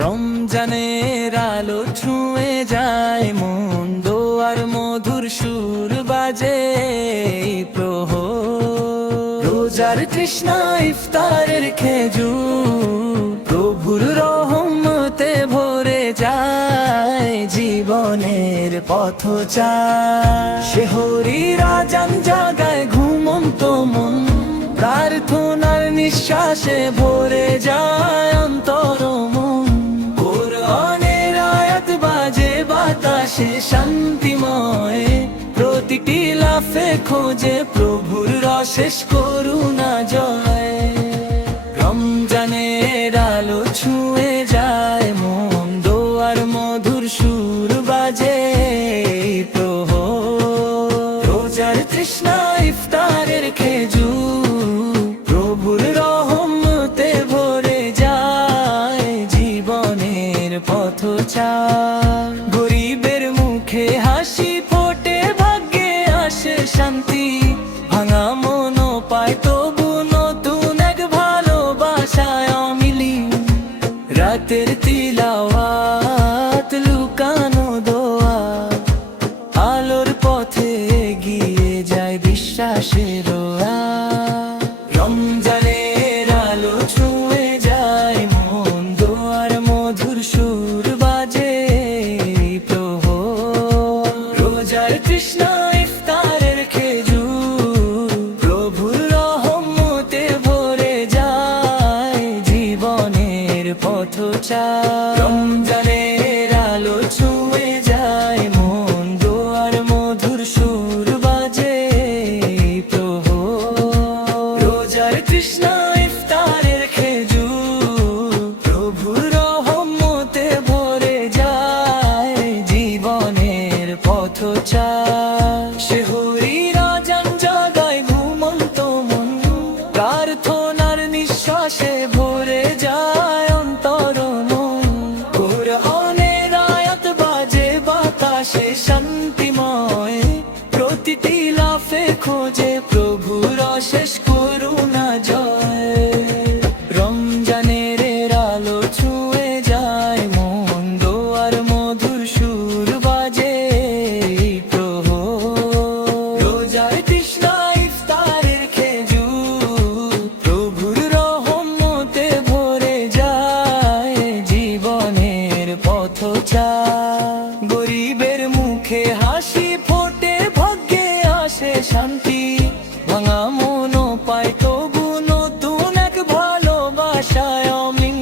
রমজানের আলো ছুঁয়ে যায় মন, দোয়ার মধুর সুর বাজে প্রহর। রোজার তৃষ্ণা ইফতারের খেজুর, প্রভুর রহমতে ভরে যায় জীবনের পথচার। সেহরিরা জান জাগায় ঘুমন্ত মন, প্রার্থনার নিঃশ্বাসে ভরে যায় অন্তর মন। কোরআনের আয়াত বাজে বাতাসে শান্তিময়, প্রতিটি লাফে খোঁজে প্রভুর অশেষ করুণা জয়। রমজানের আলো ছুঁয়ে যায় মন, দোয়ার মধুর সুর বাজে প্রহর। রোজার তৃষ্ণা ইফতারের খেজুর, প্রভুর রহমতে ভরে যায় জীবনের পথচার। গরিবের মুখে হাসি ফোটে, ভাগ্যে আসে শান্তি, ভাঙা মন পায় তবু নতুন এক ভালোবাসায় অমিলি। রাতের তিলাওয়াত, লুকানো দোয়া, আলোর পথে এগিয়ে যায় বিশ্বাসের রাত। রমজানের আলো ছুঁয়ে যায় মন, দোয়ার মধুর সুর বাজে প্রহর। রোজার তৃষ্ণা ইফতারের খেজুর, প্রভুর রহমতে ভরে যায় জীবনের পথচার। রমজানের আলো ছুঁয়ে যায় মন, দোয়ার মধুর সুর বাজে প্রহর। রোজার তৃষ্ণা ইফতারের খেজুর, প্রভুর রহমতে ভরে যায় জীবনের পথচার। সেহরিরা জান জাগায় ঘুমন্ত মন, প্রার্থনার নিঃশ্বাসে ভরে যায় অন্তর মন। কোরআনের আয়াত বাজে বাতাসে শান্তিময়, প্রতিটি লাফে খোঁজে প্রভুর অশেষ করুণা জয়। রমজানের আলো ছুঁয়ে যায় মন, দোয়ার মধুর সুর বাজে প্রহর। রোজার তৃষ্ণা ইফতারের খেজুর, প্রভুর রহমতে ভরে যায় জীবনের পথচার। গরিবের মুখে হাসি ফোটে, ভাগ্যে আসে শান্তি, ভাঙা মন পায় তবু নতুন এক ভালোবাসায় অমিল।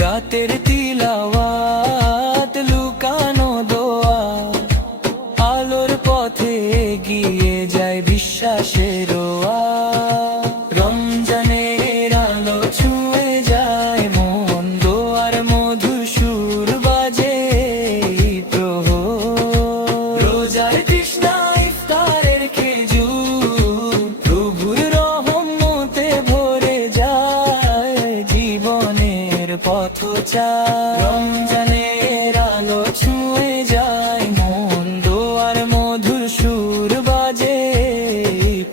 রাতের তিলাওয়াত, লুকানো দোয়া, আলোর পথে এগিয়ে যায় বিশ্বাসের রাত। রমজানের আলো ছুঁয়ে যায় মন, দোয়ার মধুর সুর বাজে প্রহর। রোজার তৃষ্ণা ইফতারের খেজুর, প্রভুর রহমতে ভরে যায় জীবনের পথচার। রমজানের আলো ছুঁয়ে যায় মন, দোয়ার মধুর সুর বাজে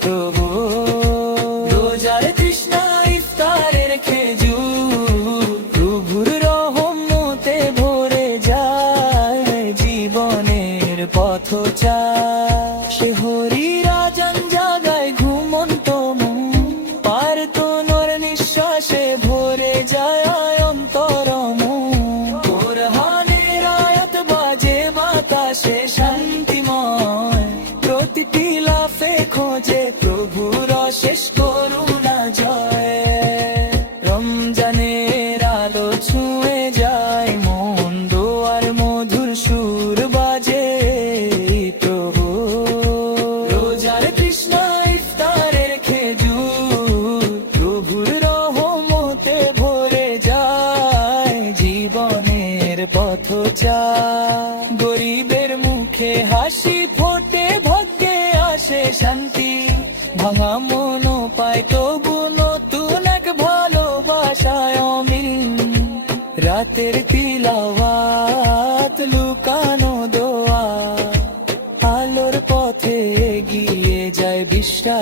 প্রভুর। রোজার তৃষ্ণা ইফতারের খেজুর, প্রভুর রহমতে ভরে যায় জীবনের পথচার। সেহরিরা জান জাগায় ঘুমন্ত মন, প্রার্থনার নিঃশ্বাসে ভরে যায় অন্তর মন। কোরআনের আয়াত বাজে বাতাসে শান্তিময়, প্রতিটি লাফে খোঁজে প্রভুর অশেষ করুণা জয়। রমজানের আলো ছুঁয়ে যায় মন, দোয়ার মধুর সুর বাজে প্রভুর।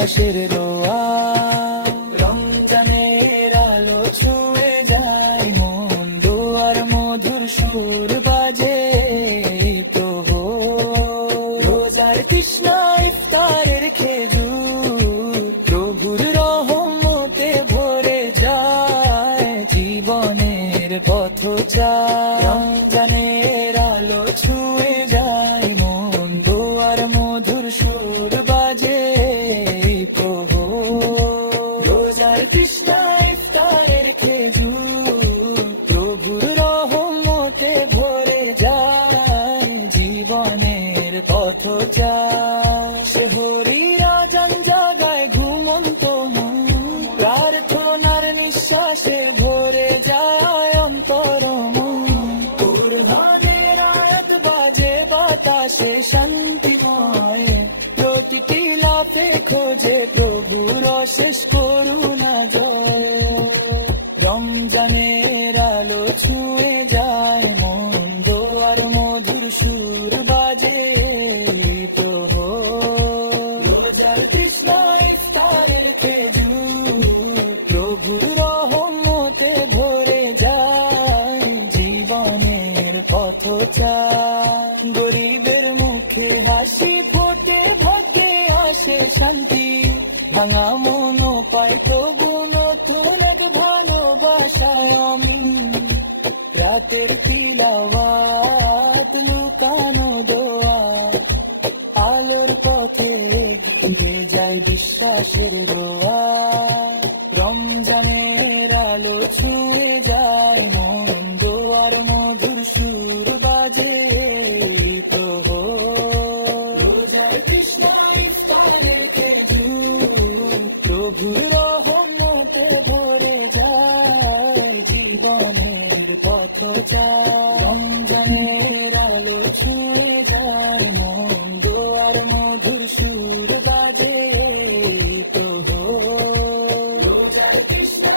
বিশ্বাসের রোয়া। রমজানের আলো ছুঁয়ে যায় মন, দোয়ার মধুর সুর বাজে প্রহর। রোজার তৃষ্ণা ইফতারের খেজুর, প্রভুর রহমতে ভরে যায় জীবনের পথচার। রমজানের আলো ছুঁয়ে যায় মন, দোয়ার মধুর সুর বাজে প্রভুর। রোজার তৃষ্ণা ইফতারের খেজুর, প্রভুর রহমতে ভরে যায় জীবনের পথচার। শহরীরা জান জাগায় ঘুমন্ত মন, প্রার্থনার নিঃশ্বাসে ভরে যায় অন্তর মন। কুরআনের আয়াত বাজে বাতাসে শান্তিময়, প্রতিটি লাফে খোঁজে প্রভুর অশেষ করুণা জয়। রমজানের আলো ছুঁয়ে যায় মন, দোয়ার মধুর সুর বাজে প্রহর। রোজার তৃষ্ণা ইফতারের খেজুর, প্রভুর রহমতে ভরে যায় জীবনের পথচার। গরিবের মুখে হাসি ফোটে, ভাগ্যে আসে শান্তি, ভাঙা মন পায় প্রভু নতুন এক ভালোবাসায় অমিন। রাতের তিলাওয়াত, লুকানো দোয়া, আলোর পথে গিয়ে যায় বিশ্বাসের রোয়া। রমজানের আলো ছুঁয়ে যায় মন, দোয়ার মধুর সুর বাজে প্রহর। রোজার তৃষ্ণা ইফতারের খেজুর, প্রভুর রহমতে ভরে যায় জীবনের পথচার। রমজানের আলো ছুঁয়ে যায় মন, দোয়ার মধুর সুর বাজে প্রভুর। রোজার তৃষ্ণা